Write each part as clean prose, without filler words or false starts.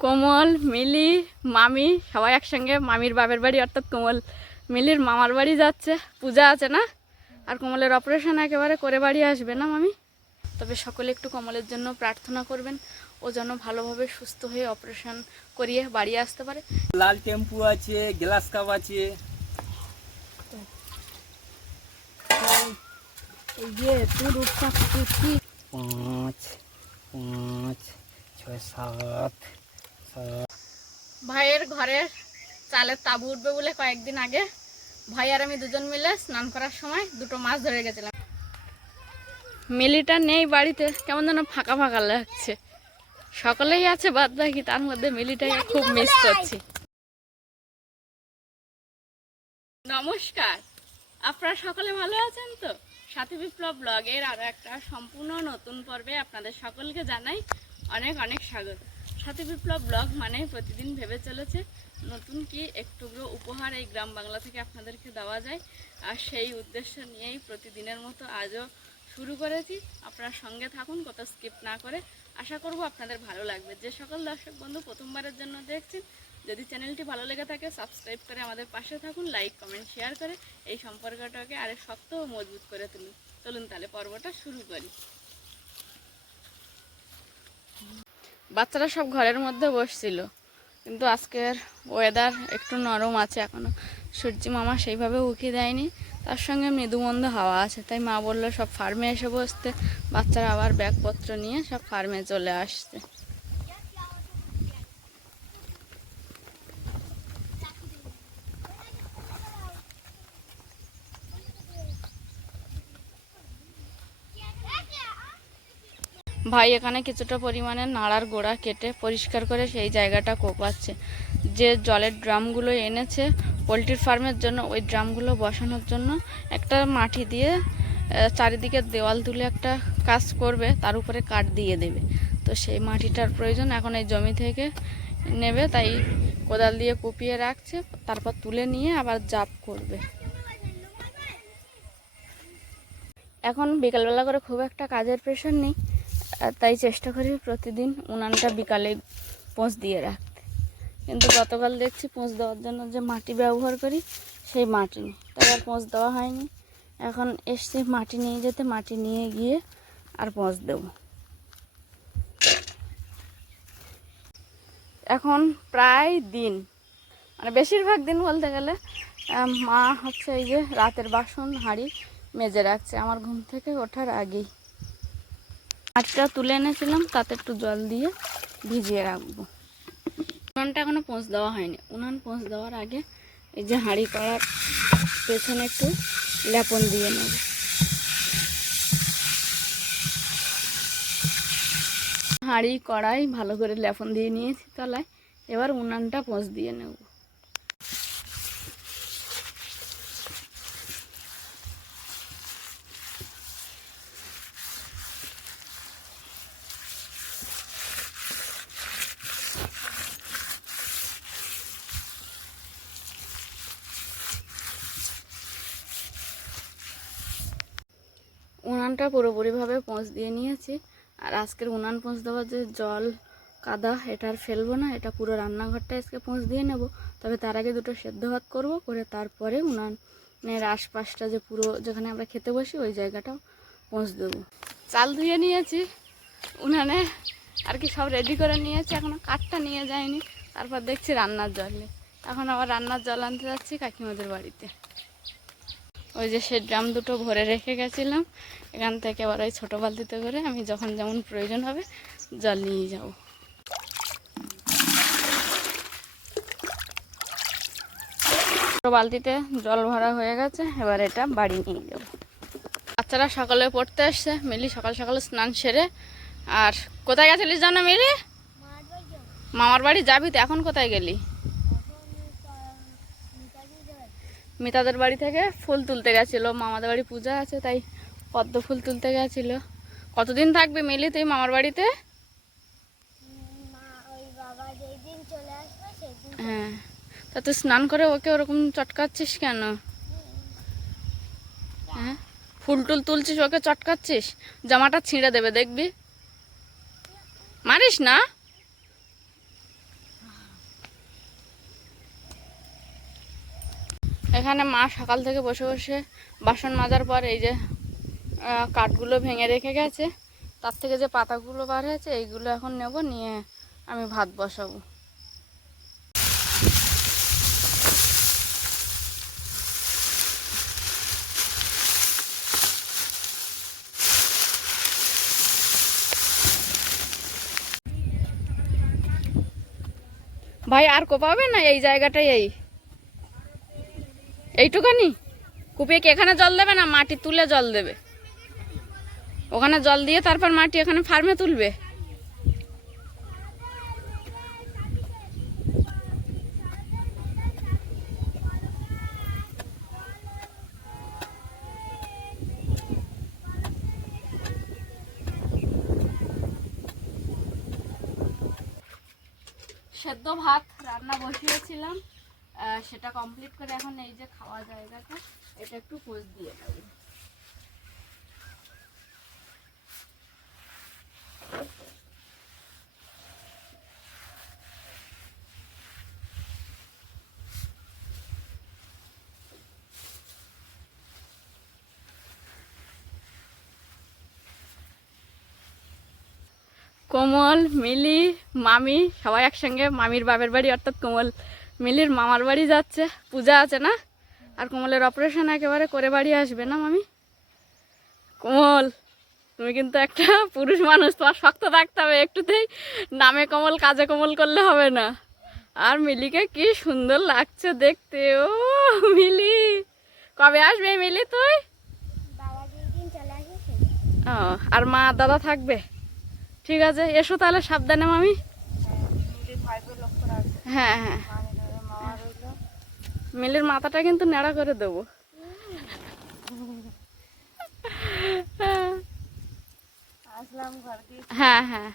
কোমল, মিলি, মামি সবাই একসঙ্গে মামির বাপের বাড়ি অর্থাৎ কোমল মিলির মামার বাড়ি যাচ্ছে। পূজা আছে না, আর কোমলের অপারেশন একেবারে করে বাড়ি আসবে না মামি। তবে সকলে একটু কোমলের জন্য প্রার্থনা করবেন, ও যেন ভালোভাবে সুস্থ হয়ে অপারেশন করিয়ে বাড়ি আসতে পারে। লাল টেম্পু আছে, গ্লাস কাপ আছে। এই যে তুই রূপটা কি 5 5 6 7 ভাইয়ের ঘরের চালের তাবু উঠবে বলে কয়েকদিন আগে ভাই আর আমি দুজন মিলে স্নান করার সময় দুটো মাছ ধরে গেছিলাম। মিলিটা নেই বাড়িতে, কেমন যেন ফাঁকা ফাঁকা লাগছে। সকলেই আছে বাদ বাকি, তার মধ্যে মিলিটাকে খুব মিস করছি। নমস্কার, আপনারা সকলে ভালো আছেন তো? সাথী বিপ্লব ব্লগের আরও একটা সম্পূর্ণ নতুন পর্বে আপনাদের সকলকে জানাই অনেক অনেক স্বাগত। সাথী বিপ্লব ব্লগ মানে প্রতিদিন ভেবে চলেছে নতুন কি একটু উপহার এই গ্রাম বাংলা থেকে আপনাদেরকে দেওয়া যায়, আর সেই উদ্দেশ্য নিয়েই প্রতিদিনের মতো আজও শুরু করেছি। আপনারা সঙ্গে থাকুন, কোথাও স্কিপ না করে। আশা করব আপনাদের ভালো লাগবে। যে সকল দর্শক বন্ধু প্রথমবারের জন্য দেখছেন, যদি চ্যানেলটি ভালো লেগে থাকে সাবস্ক্রাইব করে আমাদের পাশে থাকুন, লাইক কমেন্ট শেয়ার করে এই সম্পর্কটাকে আরো শক্ত ও মজবুত করে তুলুন। চলুন তাহলে পর্বটা শুরু করি। বাচ্চারা সব ঘরের মধ্যে বসছিল, কিন্তু আজকের ওয়েদার একটু নরম আছে, এখনও সূর্যি মামা সেইভাবে উকি দেয়নি, তার সঙ্গে মৃদুমন্দ হাওয়া আছে। তাই মা বললো সব ফার্মে এসে বসতে। বাচ্চারা আবার ব্যাগপত্র নিয়ে সব ফার্মে চলে আসছে। ভাই এখানে কিছুটা পরিমাণে নাড়ার গোড়া কেটে পরিষ্কার করে সেই জায়গাটা কোপাচ্ছে। যে জলের ড্রামগুলো এনেছে পোলট্রির ফার্মের জন্য, ওই ড্রামগুলো বসানোর জন্য একটা মাটি দিয়ে চারিদিকে দেওয়াল তুলে একটা কাজ করবে, তার উপরে কাঠ দিয়ে দেবে। তো সেই মাটিটার প্রয়োজন এখন এই জমি থেকে নেবে, তাই কোদাল দিয়ে কুপিয়ে রাখছে, তারপর তুলে নিয়ে আবার জাপ করবে। এখন বিকালবেলা করে খুব একটা কাজের প্রেশার নেই, তাই চেষ্টা করি প্রতিদিন উনানটা বিকালে পোঁছ দিয়ে রাখতে। কিন্তু গতকাল দেখছি পোঁছ দেওয়ার জন্য যে মাটি ব্যবহার করি সেই মাটি নেই, তাই আর পোঁছ দেওয়া হয়নি। এখন এসছি মাটি নিয়ে যেতে, মাটি নিয়ে গিয়ে আর পোঁছ দেব। এখন প্রায় দিন, মানে বেশিরভাগ দিন বলতে গেলে মা হচ্ছে এই যে রাতের বাসন হাঁড়ি মেজে রাখছে আমার ঘুম থেকে ওঠার আগেই। মাছটা তুলে এনেছিলাম, তাতে একটু জল দিয়ে ভিজিয়ে রাখবো। উনানটা এখনো পোঁছ দেওয়া হয়নি। উনান পোঁছ দেওয়ার আগে এই যে হাঁড়ি করার পেছনে একটু লেপন দিয়ে নেব। হাঁড়ি কড়াই ভালো করে লেপন দিয়ে নিয়েছি তলায়, এবার উনানটা পোঁছ দিয়ে নেব। উনানটা পুরোপুরিভাবে পোঁছ দিয়ে নিয়েছি, আর আজকের উনান পোঁছ দেওয়ার যে জল কাদা এটা আর ফেলবো না, এটা পুরো রান্নাঘরটা আজকে পোঁছ দিয়ে নেব। তবে তার আগে দুটো সেদ্ধ ভাত করব, করে তারপরে উনানের আশপাশটা যে পুরো যেখানে আমরা খেতে বসি ওই জায়গাটাও পোঁছ দেবো। চাল ধুয়ে নিয়েছি, উনানে আর কি সব রেডি করে নিয়েছি, এখনও কাঠটা নিয়ে যায়নি। তারপর দেখছি রান্নার জল নেই, এখন আবার রান্নার জল আনতে যাচ্ছি কাকিমাদের বাড়িতে। ওই যে সে ড্রাম দুটো ভরে রেখে গেছিলাম, এখান থেকে আবার ওই ছোটো বালতিতে করে আমি যখন যেমন প্রয়োজন হবে জল নিয়ে যাব। ছোটো বালতিতে জল ভরা হয়ে গেছে, এবার এটা বাড়ি নিয়ে যাব। বাচ্চারা সকালে পড়তে আসছে, মিলি সকাল সকালে স্নান সেরে। আর কোথায় গেছিলিস জানো মিলি? মামার বাড়ি যাবি তো, এখন কোথায় গেলি? মিতাদের বাড়ি থেকে ফুল তুলতে গেছিলো, মামাদের বাড়ি পূজা আছে তাই পদ্ম ফুল তুলতে গেছিল। কতদিন থাকবে মিলি তুই মামার বাড়িতে? হ্যাঁ, তা তুই স্নান করে ওকে ওরকম চটকাচ্ছিস কেন? হ্যাঁ, ফুল টুল তুলছিস ওকে চটকাচ্ছিস, জামাটা ছিঁড়ে দেবে দেখবি। মারিস না, এখানে মা সকাল থেকে বসে বসে বাসন মাজার পর এই যে কাঠগুলো ভেঙে রেখে গেছে, তার থেকে যে পাতাগুলো বার হয়েছে এইগুলো এখন নেব, নিয়ে আমি ভাত বসাবো। ভাই আর কোপাবে না এই জায়গাটাই, এইটুখানি কুপিয়ে কি এখানে জল দেবে না মাটি তুলে জল দেবে? ওখানে জল দিয়ে তারপর মাটি এখানে ফার্মে তুলবে। সেদ্ধ ভাত রান্না বসিয়েছিলাম, সেটা কমপ্লিট করে এখন এই যে খাওয়া জায়গাটা এটা একটু পোজ দিয়ে দেবো। কোমল, মিলি, মামি সবাই একসঙ্গে মামির বাপের বাড়ি অর্থাৎ কোমল মিলির মামার বাড়ি যাচ্ছে, পূজা আছে না, আর কোমলের অপারেশন একেবারে করে বাড়ি আসবে না মামি। কোমল তুমি কিন্তু একটা পুরুষ মানুষ, তোমার শক্ত থাকতে হবে, একটুতেই নামে কোমল কাজে কোমল করলে হবে না। আর মিলিকে কি সুন্দর লাগছে দেখতে। ও মিলি, কবে আসবে মিলি তুই? ও, আর মা দাদা থাকবে? ঠিক আছে, এসো তাহলে সাবধানে মামি। হ্যাঁ হ্যাঁ, মিলির মাথাটা কিন্তু নেড়া করে দেবো। হ্যাঁ হ্যাঁ,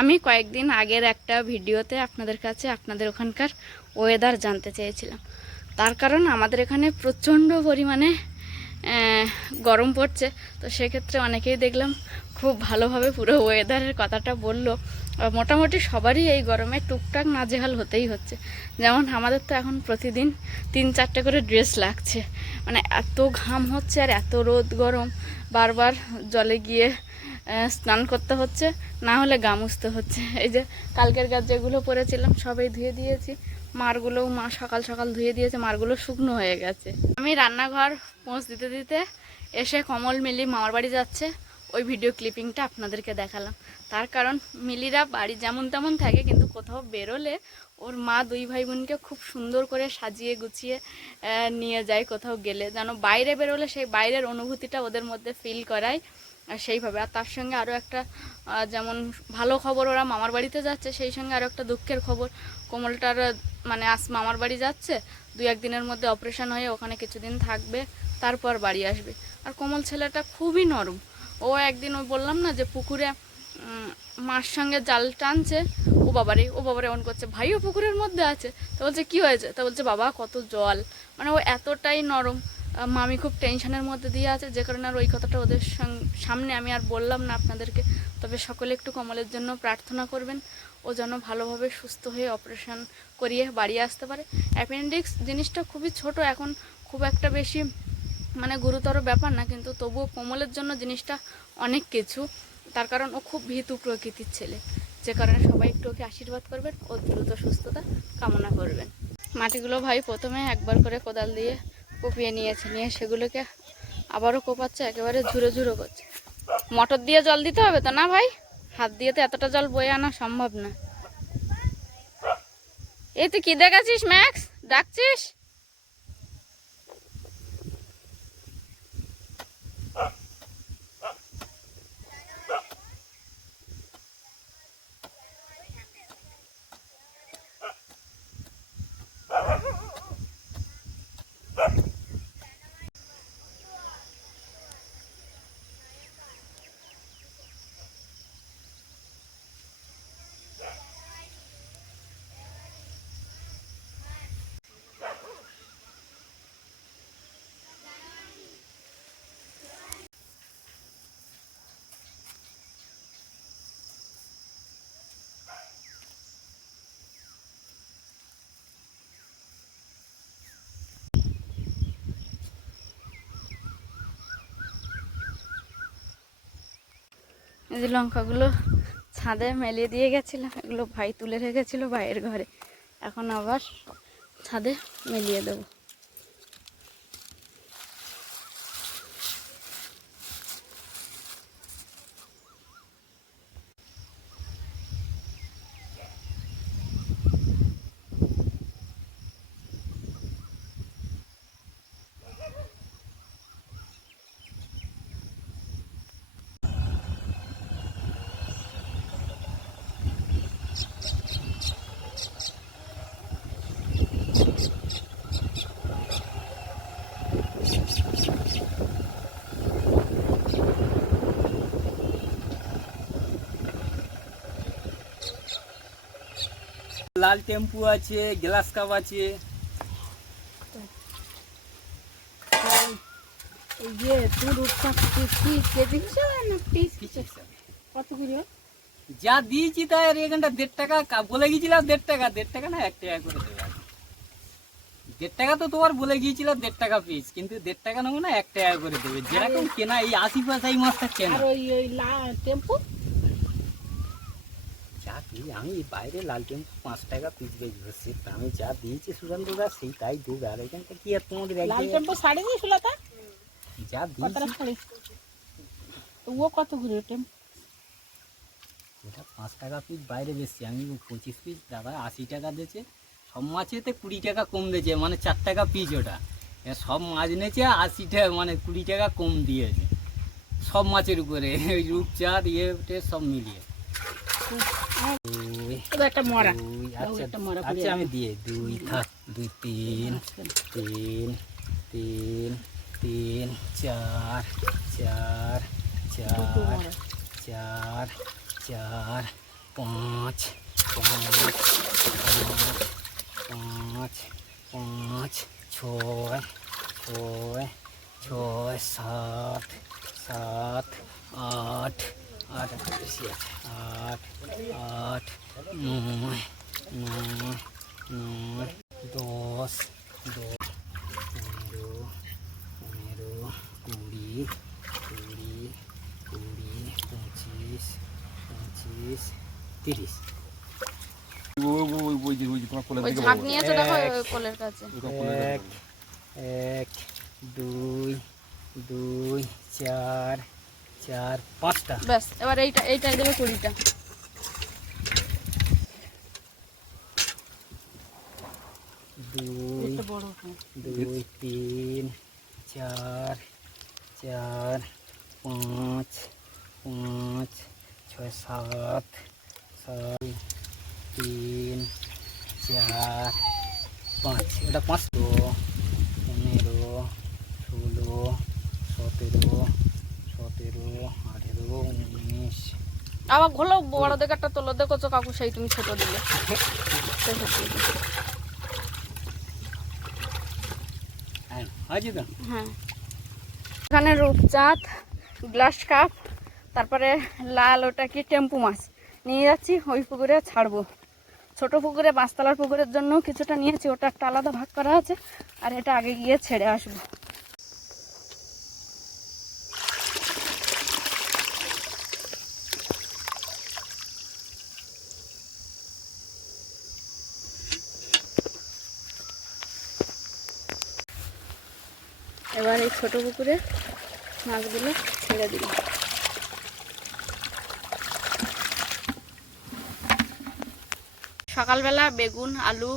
আমি কয়েকদিন আগের একটা ভিডিওতে আপনাদের কাছে আপনাদের ওখানকার ওয়েদার জানতে চেয়েছিলাম। তার কারণ আমাদের এখানে প্রচণ্ড পরিমাণে গরম পড়ছে, তো সেক্ষেত্রে অনেকেই দেখলাম খুব ভালোভাবে পুরো ওয়েদারের কথাটা বললো। মোটামুটি সবারই এই গরমে টুকটাক নাজেহাল হতেই হচ্ছে। যেমন আমাদের তো এখন প্রতিদিন 3-4টে করে ড্রেস লাগছে, মানে এত ঘাম হচ্ছে আর এত রোদ গরম, বারবার জলে গিয়ে স্নান করতে হচ্ছে, না হলে গা মুছতে হচ্ছে। এই যে কালকের গাছ যেগুলো পরেছিলাম সবাই ধুয়ে দিয়েছি, মারগুলোও মা সকাল সকাল ধুয়ে দিয়েছে, মারগুলো শুকনো হয়ে গেছে। আমি রান্নাঘর পোঁছ দিতে দিতে এসে কমল মিলি মামার বাড়ি যাচ্ছে, ওই ভিডিও ক্লিপিংটা আপনাদেরকে দেখালাম। তার কারণ মিলিরা বাড়ি যেমন তেমন থাকে, কিন্তু কোথাও বেরোলে ওর মা 2 ভাই বোনকে খুব সুন্দর করে সাজিয়ে গুছিয়ে নিয়ে যায়। কোথাও গেলে যেন বাইরে বেরোলে সেই বাইরের অনুভূতিটা ওদের মধ্যে ফিল করায় আর সেইভাবে। আর তার সঙ্গে আরও একটা যেমন ভালো খবর, ওরা মামার বাড়িতে যাচ্ছে, সেই সঙ্গে আরও একটা দুঃখের খবর, কোমলটার মানে মামার বাড়ি যাচ্ছে, 2-1 দিনের মধ্যে অপারেশন হয়ে ওখানে কিছুদিন থাকবে, তারপর বাড়ি আসবে। আর কোমল ছেলেটা খুবই নরম। ও একদিন ওই বললাম না যে পুকুরে মার সঙ্গে জাল টানছে, ও বাবারে অন করছে, ভাইও পুকুরের মধ্যে আছে। তো বলছে কি হয়েছে, তো বলছে বাবা কত জল, মানে ও এতটাই নরম। মামি খুব টেনশনের মধ্যে দিয়ে আছে, যে কারণে আর ওই কথাটা ওদের সামনে আমি আর বললাম না আপনাদেরকে। তবে সকলে একটু কমলের জন্য প্রার্থনা করবেন, ও যেন ভালোভাবে সুস্থ হয়ে অপারেশন করিয়ে বাড়ি আসতে পারে। অ্যাপেন্ডিক্স জিনিসটা খুবই ছোট, এখন খুব একটা বেশি মানে গুরুতর ব্যাপার না, কিন্তু তবুও কোমলের জন্য জিনিসটা অনেক কিছু। তার কারণ ও খুব ভীতু প্রকৃতির ছেলে, যে কারণে সবাই একটু ওকে আশীর্বাদ করবেন, ও দ্রুত সুস্থতা কামনা করবেন। মাটিগুলো ভাই প্রথমে একবার করে কোদাল দিয়ে কুপিয়ে নিয়েছে, নিয়ে সেগুলোকে আবারও কোপাচ্ছে, একেবারে ঝুরো ঝুরো করছে। মোটর দিয়ে জল দিতে হবে তো না ভাই, হাত দিয়ে তো এতটা জল বয়ে আনা সম্ভব না। এই তুই কি দেখাচ্ছিস ম্যাক্স, ডাকছিস? এই যে লঙ্কাগুলো ছাদে মেলিয়ে দিয়ে গেছিলাম, এগুলো ভাই তুলে রেখেছিল ভাইয়ের ঘরে, এখন আবার ছাদে মেলিয়ে দেবো। লাল টেম্পু আছে, গ্লাস কাপ আছে। এই যে তুই রূপচাঁদ কি কেজি হিসাবে না পিস কত কিলো? যা দিয়েছি তাই আর এখানটা 1.5 টাকা বলে গিয়েছিলাম, 1.5 টাকা, 1.5 টাকা না 1 টাকা করে দেবে। 1.5 টাকা তো তোমার বলে গিয়েছিল 1.5 টাকা পিস, কিন্তু 1.5 টাকা নেবো না, 1 টাকা করে দেবে। যেরকম কেনা এই 80 পয়সা এই মাছটা কেনা। আর ওই টেম্পু যা কি আমি বাইরে লাল টেম্পু 5 টাকা পিস বেচবো, সে আমি যা দিয়েছি সুশান্ত দা সেই তাই দেবে। আর এখানটা কি আর তোমাদের লাল টেম্পু শাড়ি দিয়েছিল তা যা দিয়েছি ও কত করে টেম্পু? এটা 5 টাকা পিস বাইরে বেশি, আমি 25 পিস দাদা 80 টাকা দিয়েছে। সব মাছেতে 20 টাকা কম দিয়েছে, মানে 4 টাকা পিস ওটা। সব মাছ নিয়েছে 80 টাকা, মানে 20 টাকা কম দিয়েছে সব মাছের উপরে, ওই রূপচাঁদ সব মিলিয়ে। একটা মরা, আচ্ছা আমি দিয়ে 2 থাক, 2 3 3 3 3 4 4 4 4 4 5 5 5 5 6 6 6 7 7 8 8 বেশি আছে, 8 8 9 9 9 10 10 15 15 20 20 20 25 25 30। ওই ঝাঁক নিয়েছে দেখো ওই কোলের কাছে। 1 1 2 2 4 4 5টা। ব্যাস এবার এইটাই দেবে 20টা। 2 2 3 4 4 5 5 6 7 7 3 4 5, এটা 5 15 16 17 17 18 19। আবার ঘোলো বড় দেখে একটা তোলো দেখো কাকু, সেই তুমি ছোট দিলে। আছে তো? হ্যাঁ, এখানে রূপচাঁদ, গ্লাস কাপ, তারপরে লাল ওটা কি টেম্পু মাছ নিয়ে যাচ্ছি, ওই পুকুরে ছাড়বো। ছোট পুকুরে, পাঁচতলার পুকুরের জন্য কিছুটা নিয়েছি, ওটা একটা আলাদা ভাগ করা আছে, আর এটা আগে গিয়ে ছেড়ে আসবো। এবার এই ছোট পুকুরে মাছগুলো ছেড়ে দিল। সকালবেলা বেগুন আলু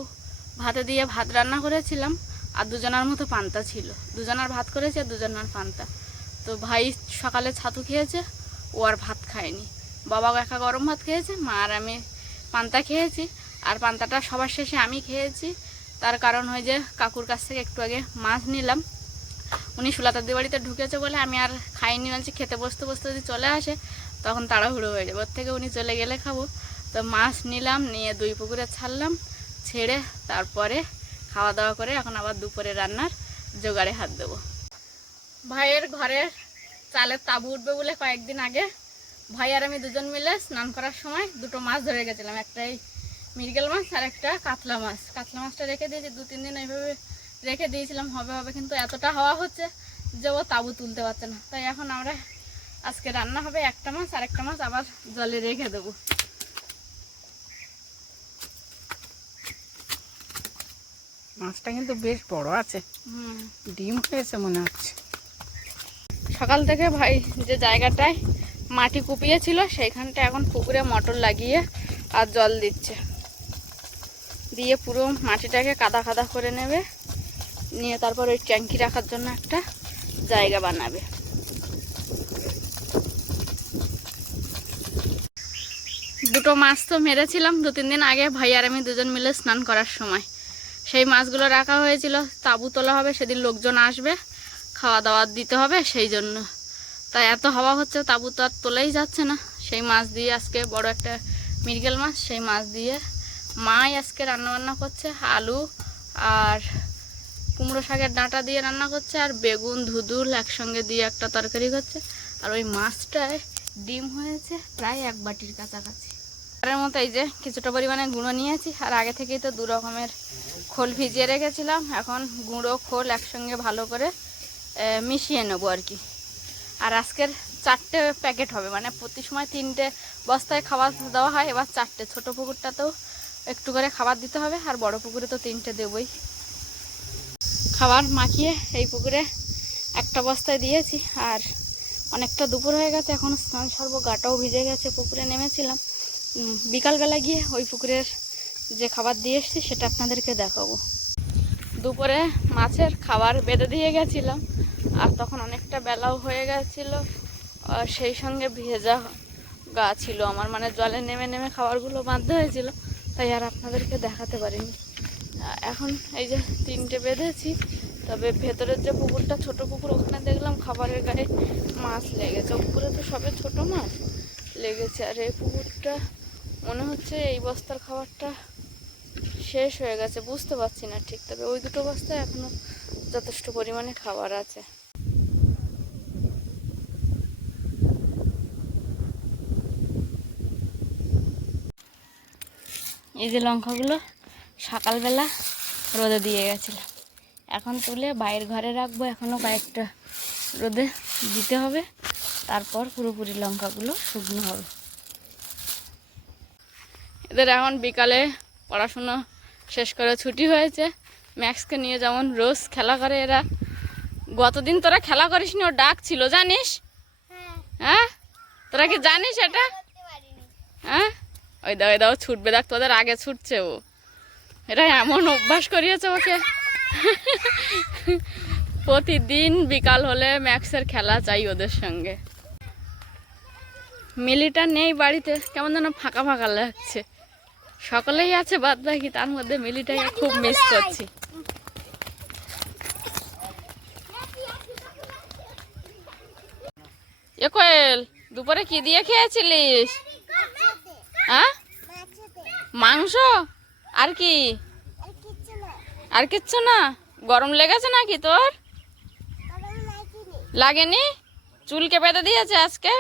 ভাতে দিয়ে ভাত রান্না করেছিলাম, আর দুজনার মতো পান্তা ছিল। দুজনার ভাত করেছে আর দুজনার পান্তা। তো ভাই সকালে ছাতু খেয়েছে, ও আর ভাত খায়নি। বাবা একা গরম ভাত খেয়েছে, মা আর আমি পান্তা খেয়েছি। আর পান্তাটা সবার শেষে আমি খেয়েছি, তার কারণ হয় যে কাকুর কাছ থেকে একটু আগে মাছ নিলাম। উনি সুলাতাদি বাড়িতে ঢুকেছে বলে আমি আর খাইনি, বলছি খেতে বসতে বসতে যদি চলে আসে তখন তাড়াহুড়ো হয়ে যাবে, ওর থেকে উনি চলে গেলে খাবো। তো মাছ নিলাম, নিয়ে 2 পুকুরে ছাড়লাম, ছেড়ে তারপরে খাওয়া দাওয়া করে এখন আবার দুপুরে রান্নার জোগাড়ে হাত দেবো। ভাইয়ের ঘরে চালের তাবু উঠবে বলে কয়েকদিন আগে ভাই আর আমি দুজন মিলে স্নান করার সময় 2টো মাছ ধরে গেছিলাম, একটা এই মৃগেল মাছ আর একটা কাতলা মাছ। কাতলা মাছটা রেখে দিয়েছি 2-3 দিন এইভাবে রেখে দিয়েছিলাম, হবে হবে, কিন্তু এতটা হাওয়া হচ্ছে যে ও তাবু তুলতে পারছে না। তাই এখন আমরা আজকে রান্না হবে একটা মাছ, আর একটা মাছ আবার জলে রেখে দেবো। মাছটা কিন্তু বেশ বড় আছে, ডিম হয়েছে মনে হচ্ছে। সকাল থেকে ভাই যে জায়গাটায় মাটি কুপিয়েছিল সেইখানটা এখন পুকুরে মোটর লাগিয়ে আর জল দিচ্ছে, দিয়ে পুরো মাটিটাকে কাদা কাদা করে নেবে, নিয়ে তারপর ওই ট্যাঙ্কি রাখার জন্য একটা জায়গা বানাবে। দুটো মাছ তো মেরেছিলাম 2-3 দিন আগে, ভাই আর আমি দুজন মিলে স্নান করার সময়। সেই মাছগুলো রাখা হয়েছিল, তাঁবু তোলা হবে, সেদিন লোকজন আসবে, খাওয়া দাওয়া দিতে হবে, সেই জন্য। তাই এত হাওয়া হচ্ছে, তাঁবু তো আর তোলাই যাচ্ছে না। সেই মাছ দিয়ে আজকে বড় একটা মৃগেল মাছ, সেই মাছ দিয়ে মাই আজকে রান্নাবান্না করছে। আলু আর কুমড়ো শাকের ডাঁটা দিয়ে রান্না করছে, আর বেগুন ধুদুল একসঙ্গে দিয়ে একটা তরকারি করছে। আর ওই মাছটায় ডিম হয়েছে প্রায় 1 বাটির কাছাকাছি। তার মতো এই যে কিছুটা পরিমাণে গুঁড়ো নিয়েছি, আর আগে থেকেই তো 2 রকমের খোল ভিজিয়ে রেখেছিলাম। এখন গুঁড়ো খোল একসঙ্গে ভালো করে মিশিয়ে নেবো আর কি। আর আজকের 4টে প্যাকেট হবে, মানে প্রতি সময় 3টে বস্তায় খাবার দেওয়া হয়, এবার 4টে। ছোটো পুকুরটাতেও একটু করে খাবার দিতে হবে, আর বড় পুকুরে তো 3টে দেবই। খাবার মাখিয়ে এই পুকুরে একটা বস্তায় দিয়েছি, আর অনেকটা দুপুর হয়ে গেছে, এখন স্নান সারবো, গাটাও ভিজে গেছে। পুকুরে নেমেছিলাম বিকালবেলা, গিয়ে ওই পুকুরের যে খাবার দিয়ে এসেছি সেটা আপনাদেরকে দেখাবো। দুপুরে মাছের খাবার বেঁধে দিয়ে গেছিলাম, আর তখন অনেকটা বেলাও হয়ে গেছিলো, সেই সঙ্গে ভেজা গা ছিল আমার, মানে জলে নেমে নেমে খাবারগুলো বাঁধতে হয়েছিল, তাই আর আপনাদেরকে দেখাতে পারিনি। এখন এই যে 3টে বেঁধেছি, তবে ভেতরের যে পুকুরটা ছোট পুকুর, ওখানে দেখলাম খাবারের গায়ে মাছ লেগেছে। উপরে তো সবে ছোট মাছ লেগেছে, আর এই পুকুরটা মনে হচ্ছে এই বস্তার খাবারটা শেষ হয়ে গেছে, বুঝতে পারছি না ঠিক। তবে ওই 2টো বস্তায় এখনো যথেষ্ট পরিমাণে খাবার আছে। এই যে লঙ্কাগুলো সকালবেলা রোদে দিয়ে গেছিলাম, এখন তুলে বাইরের ঘরে রাখবো। এখনও কয়েকটা রোদে দিতে হবে, তারপর পুরোপুরি লঙ্কাগুলো শুকনো হবে। এদের এখন বিকালে পড়াশুনো শেষ করে ছুটি হয়েছে। ম্যাক্সকে নিয়ে যেমন রোজ খেলা করে এরা। গতদিন তোরা খেলা করিস নি, ও ডাক ছিল জানিস? হ্যাঁ, তোরা কি জানিস এটা? হ্যাঁ, ওই দাও ছুটবে, দেখ তোদের আগে ছুটছে ও। এরা এমন অভ্যাস করিয়েছে ওকে, প্রতিদিন বিকাল হলে ম্যাক্সের খেলা চাই ওদের সঙ্গে। মিলিটা নেই বাড়িতে, কেমন যেন ফাঁকা ফাঁকা লাগছে। সকলেই আছে বাদ বাকি, তার মধ্যে মিলিটাকে খুব মিস করছি। এ কোয়েল, দুপুরে কি দিয়ে খেয়েছিলিস? হ্যাঁ, মাংস আর কি? আর কিচ্ছু না? গরম লেগেছে নাকি তোর? লাগেনি? চুলকে বেঁধে দিয়েছে আজকে?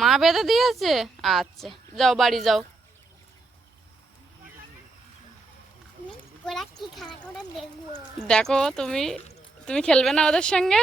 মা বেঁধে দিয়েছে? আচ্ছা, যাও বাড়ি যাও। দেখো তুমি খেলবে না ওদের সঙ্গে?